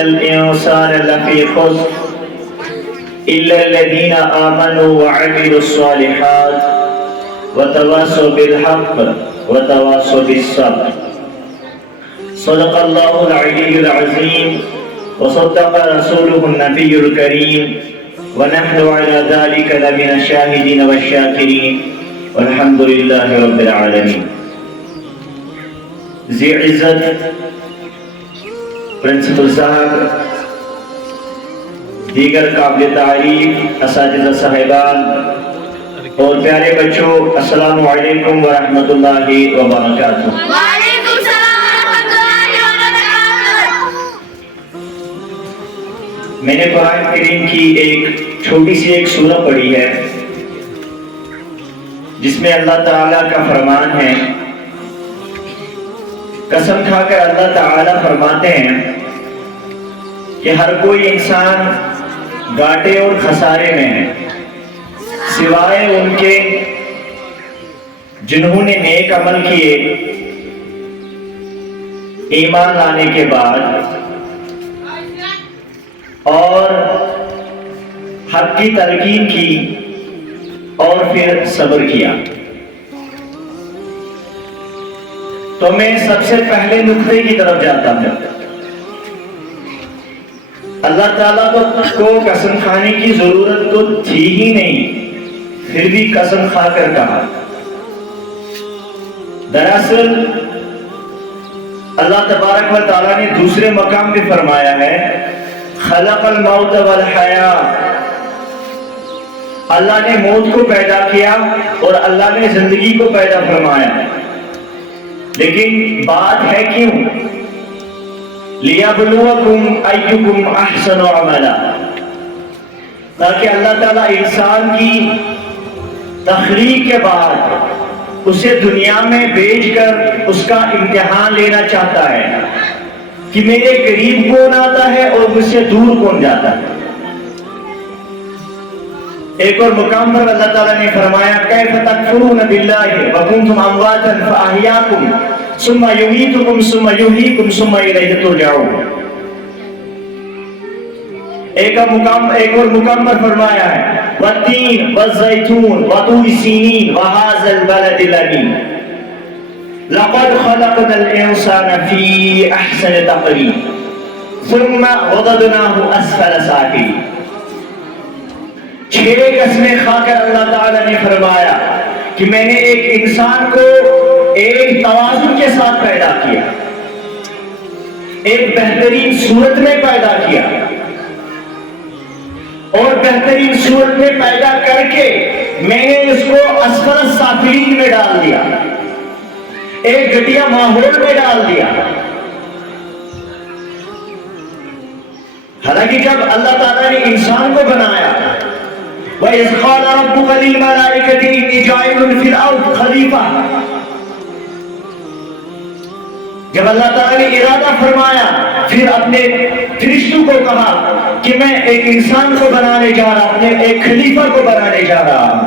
الإنسان لفي خسر إلا الذين آمنوا وعملوا الصالحات وتواصوا بالحق وتواصوا بالصبر. صدق الله العلي العظيم وصدق رسوله النبي الكريم ونحن على ذلك لمن الشاهدين والشاكرين والحمد لله رب العالمين. ذی عزت پرنسپل صاحب، دیگر قابل تعریف اساتذہ صاحبان اور پیارے بچوں، السلام علیکم ورحمۃ اللہ وبرکاتہ۔ وعلیکم السلام ورحمۃ اللہ وبرکاتہ۔ میں نے قرآن کریم کی ایک چھوٹی سی ایک سورہ پڑھی ہے جس میں اللہ تعالیٰ کا فرمان ہے۔ قسم کھا کر اللہ تعالیٰ فرماتے ہیں کہ ہر کوئی انسان گھاٹے اور خسارے میں ہے سوائے ان کے جنہوں نے نیک عمل کیے ایمان لانے کے بعد اور حق کی تلقین کی اور پھر صبر کیا۔ تو میں سب سے پہلے نقطے کی طرف جاتا ہوں۔ اللہ تعالیٰ کو قسم کھانے کی ضرورت تو تھی ہی نہیں، پھر بھی قسم کھا کر کہا۔ دراصل اللہ تبارک و تعالیٰ نے دوسرے مقام پہ فرمایا ہے خلق الموت والحیاۃ، اللہ نے موت کو پیدا کیا اور اللہ نے زندگی کو پیدا فرمایا۔ لیکن بات ہے کیوں؟ لِيَبْلُوَكُمْ أَيُّكُمْ أَحْسَنُ عَمَلًا، تاکہ اللہ تعالیٰ انسان کی تخلیق کے بعد اسے دنیا میں بھیج کر اس کا امتحان لینا چاہتا ہے کہ میرے قریب کون آتا ہے اور مجھ سے دور کون جاتا ہے۔ ایک اور مقام پر اللہ تعالیٰ نے فرمایا کیف تکفرون باللہ وکنتم امواتا فاحیاکم ثم یمیتکم ثم یحییکم ثم الیہ ترجعون۔ ایک اور مقام پر فرمایا ہے والتین والزیتون وطور سینین وہذا البلد الامین لقد خلقنا الانسان فی احسن تقویم ثم رددناہ اسفل سافلین۔ 6 قسمیں کھا کر اللہ تعالیٰ نے فرمایا کہ میں نے ایک انسان کو ایک توازن کے ساتھ پیدا کیا، ایک بہترین صورت میں پیدا کیا اور بہترین صورت میں پیدا کر کے میں نے اس کو اسفل السافلین میں ڈال دیا، ایک گھٹیا ماحول میں ڈال دیا۔ حالانکہ جب اللہ تعالیٰ نے انسان کو بنایا وَإِذْ قَالَ رَبُّكَ لِلْمَلَائِكَةِ إِنِّي جَاعِلٌ فِي الْأَرْضِ خَلِيفَةً، جب اللہ تعالیٰ نے ارادہ فرمایا پھر اپنے فرشتوں کو کہا کہ میں ایک انسان کو بنانے جا رہا، اپنے ایک خلیفہ کو بنانے جا رہا ہوں۔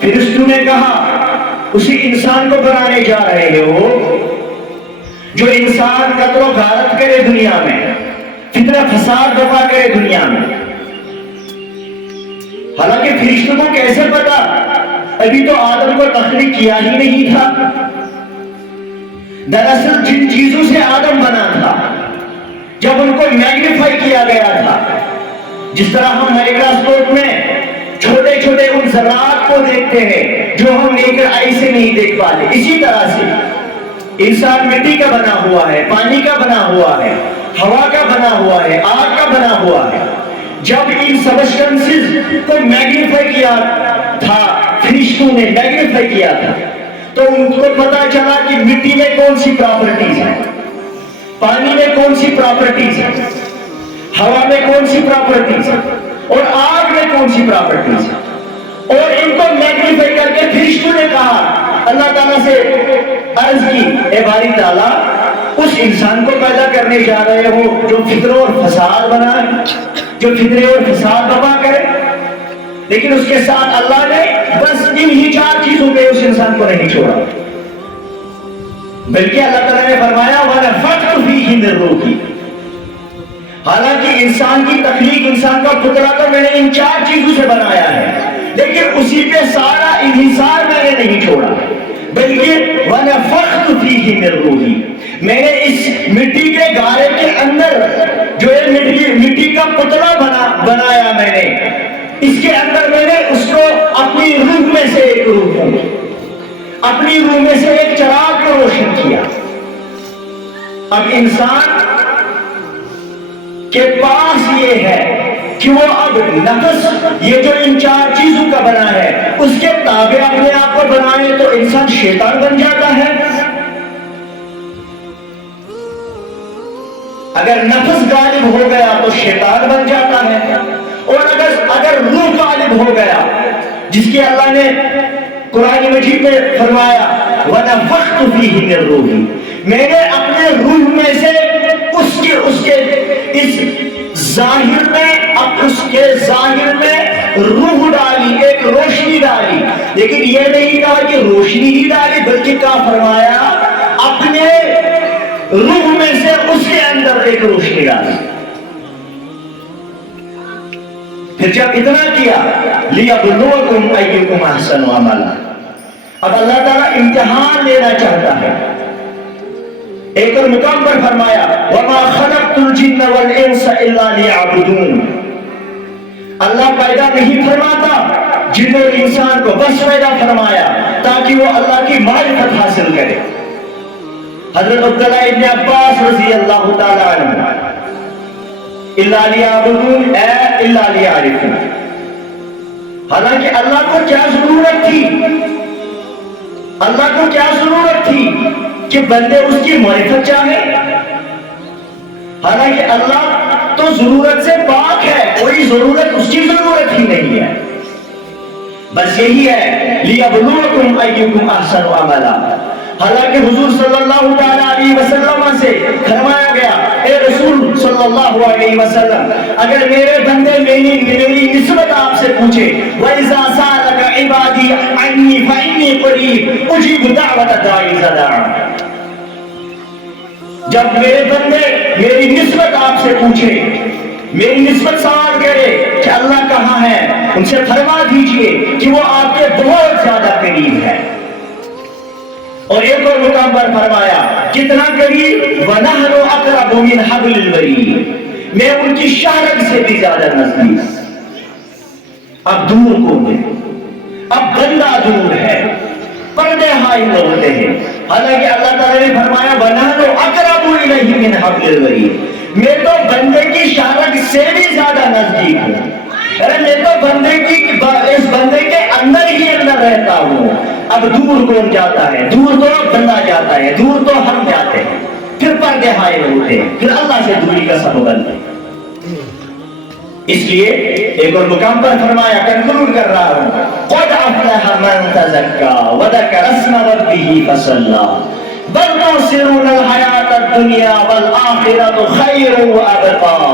فرشتوں نے کہا اسی انسان کو بنانے جا رہے ہو جو انسان قتل و غارت کرے دنیا میں، فتنہ فساد برپا کرے دنیا میں۔ حالانکہ فرشتوں کو کیسے پتا؟ ابھی تو آدم کو تخلیق کیا ہی نہیں تھا۔ دراصل جن چیزوں سے آدم بنا تھا جب ان کو میگنیفائی کیا گیا تھا، جس طرح ہم مائکروسکوپ میں چھوٹے چھوٹے ان ذرات کو دیکھتے ہیں جو ہم نیکر آئی سے نہیں دیکھ پاتے، اسی طرح سے انسان مٹی کا بنا ہوا ہے، پانی کا بنا ہوا ہے، ہوا کا بنا ہوا ہے، آگ کا بنا ہوا ہے۔ جب ان سبسٹنسز کو میگنیفائی کیا تھا، فرشتوں نے میگنیفائی کیا تھا، تو ان کو پتا چلا کہ مٹی میں کون سی پراپرٹیز ہیں، پانی میں کون سی پراپرٹیز ہیں، ہوا میں کون سی پراپرٹیز ہیں اور آگ میں کون سی پراپرٹیز ہیں، اور ان کو میگنیفائی کر کے فرشتوں نے کہا، اللہ تعالیٰ سے عرض کی اے باری تعالیٰ اس انسان کو پیدا کرنے جا رہے ہو جو فطر اور فساد بنائے، جو فطرے اور فساد برپا کرے، لیکن اس کے ساتھ اللہ نے بس ان ہی 4 چیزوں پہ اس انسان کو نہیں چھوڑا، بلکہ اللہ تعالیٰ نے فرمایا وَنَفَخْتُ فِيهِ مِن رُّوحِي، حالانکہ انسان کی تخلیق، انسان کا پتلا تو میں نے ان 4 چیزوں سے بنایا ہے، لیکن اسی پہ سارا انحصار میں نے نہیں چھوڑا، بلکہ وَنَفَخْتُ فِيهِ مِن رُوحِي، میں نے اس مٹی کے گارے کے اندر جو یہ مٹی کا پتلا بنایا میں نے، اس کے اندر میں نے اس کو اپنی روح میں سے ایک روح ہوں، اپنی روح میں سے ایک چراغ کو روشن کیا۔ اب انسان کے پاس یہ ہے کہ وہ اب نفس، یہ جو ان 4 چیزوں کا بنا ہے، اس کے تابع اپنے آپ کو بنائے تو انسان شیطان بن جاتا ہے۔ اگر نفس غالب ہو گیا تو شیطان بن جاتا ہے، اور اگر روح غالب ہو گیا، جس کی اللہ نے قرآن مجید میں فرمایا وَنَفَخْتُ فِيهِ مِن رُوحِي، میں نے اپنے روح میں سے اس کے اس ظاہر میں روح ڈالی، ایک روشنی ڈالی، لیکن یہ نہیں کہا کہ روشنی ہی ڈالی، بلکہ کہا فرمایا اپنے روح میں سے اس کے اندر ایک روشنی ڈالی۔ پھر جب اتنا کیا لِيَبْلُوَكُمْ أَيُّكُمْ أَحْسَنُ عَمَلًا، اب اللہ تعالیٰ امتحان لینا چاہتا ہے۔ ایک اور مقام پر فرمایا وَمَا خَلَقْتُ الْجِنَّ وَالْإِنسَ إِلَّا لِيَعْبُدُونَ، اللہ پیدا نہیں فرماتا جن اور انسان کو، بس پیدا فرمایا تاکہ وہ اللہ کی معرفت حاصل کرے۔ حضرت عبداللہ ابن عباس رضی اللہ تعالیٰ عنہ، إِلَّا لِيَعْبُدُونَ اے إِلَّا لِيَعْرِفُونَ، حالانکہ اللہ کو کیا ضرورت تھی، اللہ کو کیا ضرورت تھی کہ بندے اس کی معرفت چاہے، حالانکہ اللہ تو ضرورت سے پاک ہے، کوئی ضرورت اس کی ضرورت ہی نہیں ہے، بس یہی ہے لِيَبْلُوَكُمْ أَيُّكُمْ أَحْسَنُ عَمَلًا۔ حالانکہ حضور صلی اللہ تعالیٰ علیہ وسلم سے فرمایا گیا اے رسول صلی اللہ علیہ وسلم، اگر میرے بندے میری نسبت آپ سے پوچھے وَإِذَا سَأَلَكَ عِبَادِي عَنِّي فَإِنِّي قَرِيبٌ أُجِيبُ دَعْوَةَ الدَّاعِ إِذَا دَعَانِ، جب میرے بندے میری نسبت آپ سے پوچھے، میری نسبت سوال کرے کہ اللہ کہاں ہے، ان سے فرما دیجئے کہ وہ آپ کے بہت زیادہ قریب ہے۔ اور ایک اور مقام پر فرمایا کتنا قریب وَنَحْنُ أَقْرَبُ مِنْ حَبْلِ الْوَرِيدِ، میں ان کی شہرت سے بھی زیادہ نزدیک۔ اب دور کون ہے، اب بندہ دور ہے، پردے حائل ہوتے ہیں، حالانکہ اللہ تعالیٰ نے فرمایا وَنَحْنُ أَقْرَبُ إِلَيْهِ مِنْ حَبْلِ الْوَرِيدِ، میں تو بندے کی شہرت سے بھی زیادہ نزدیک ہوں، میں تو بندے کی اس بندے کے اندر ہی اندر رہتا ہوں۔ اب دور کون جاتا ہے، دور تو بندہ جاتا ہے، دور تو ہم جاتے ہیں، پھر پردے حائل ہوتے ہیں، پھر اللہ سے دوری کا سبب بنتے ہیں۔ اس لیے ایک اور مقام پر فرمایا، کنکلوڈ کر رہا ہوں، قَدْ أَفْلَحَ مَنْ تَزَكَّىٰ وَذَكَرَ اسْمَ رَبِّهِ فَصَلَّىٰ بَلْ تُؤْثِرُونَ الْحَيَاةَ الدُّنْيَا وَالْآخِرَةُ خَيْرٌ وَأَبْقَىٰ،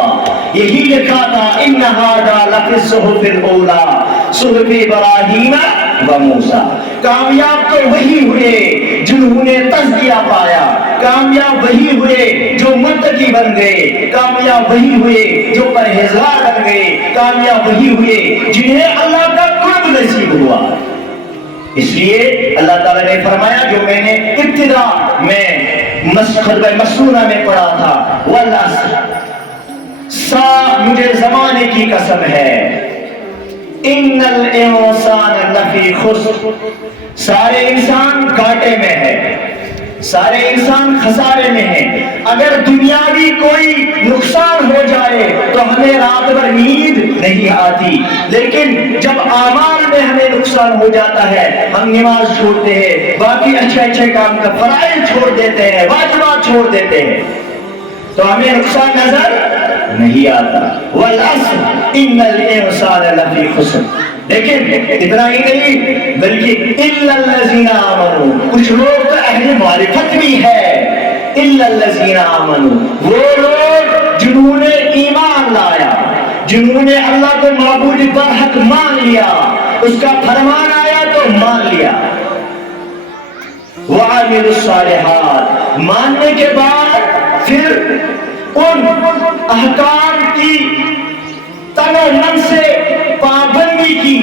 یہی لکھا تھا إِنَّ هَٰذَا لَفِي الصُّحُفِ الْأُولَىٰ صُحُفِ إِبْرَاهِيمَ وَمُوسَىٰ، کامیاب تو وہی ہوئے جنہوں نے تزکیہ پایا، کامیاب وہی ہوئے جو متقی بن گئے، کامیاب وہی ہوئے جو پرہیزگار بن گئے، کامیاب وہی ہوئے جنہیں اللہ کا قرب نصیب ہوا۔ اس لیے اللہ تعالیٰ نے فرمایا جو میں نے ابتدا میں خطبہ مسنونہ میں پڑھا تھا وَالْعَصْرِ، مجھے زمانے کی قسم ہے، اِنَّ الْإِنسَانَ لَفِي خُسْرٍ، سارے انسان گھاٹے میں ہے، سارے انسان خسارے میں ہیں۔ اگر دنیاوی کوئی نقصان ہو جائے تو ہمیں رات بھر نیند نہیں آتی، لیکن جب اعمال میں ہمیں نقصان ہو جاتا ہے، ہم نماز چھوڑتے ہیں، باقی اچھے کام کا فرائض چھوڑ دیتے ہیں، واجبات چھوڑ دیتے ہیں، تو ہمیں نقصان نظر نہیں آتا۔ وَالْعَصْرِ إِنَّ الْإِنسَانَ لَفِي خُسْرٍ، لیکن اتنا ہی نہیں بلکہ إِلَّا الَّذِينَ آمَنُوا، کچھ لوگ تو اہل معرفت بھی ہے، إِلَّا الَّذِينَ آمَنُوا، وہ لوگ جنہوں نے ایمان لایا، جنہوں نے اللہ کو معبود برحق مان لیا، اس کا فرمان آیا تو مان لیا، وَعَمِلُوا الصَّالِحَاتِ، ماننے کے بعد پھر ان احکام کی تن و من سے پابندی کی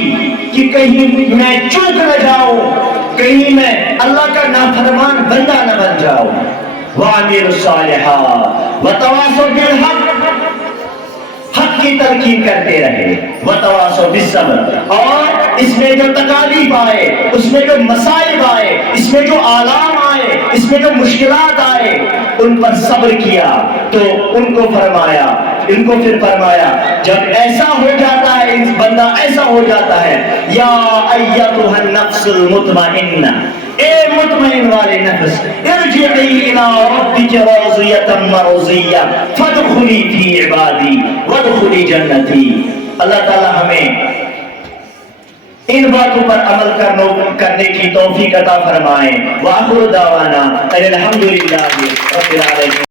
کہ کہیں میں چوک نہ جاؤں، کہیں میں اللہ کا نافرمان بندہ نہ بن جاؤں. وَعَمِلُوا الصَّالِحَاتِ وَتَوَاصَوْا بِالْحَقِّ، حق کی تلقین کرتے رہے. وَتَوَاصَوْا بِالصَّبْرِ، اور اس میں جو تکالیف آئے، اس میں جو مصائب آئے، اس میں جو آلام آئے، اس میں جو مشکلات آئے، ان پر صبر کیا. تو ان کو پھر فرمایا جب ایسا ہو جاتا ہے، بندہ ایسا ہو جاتا ہے، یا ایتھا النفس المطمئنہ، اے مطمئن والے نفس، ارجعی الی ربک راضیۃ مرضیہ فادخلی فی عبادی وادخلی جنتی. اللہ تعالی ہمیں ان باتوں پر عمل کرنے کی توفیق عطا فرمائے. وآخر دعوانا ان الحمد للہ رب العالمین.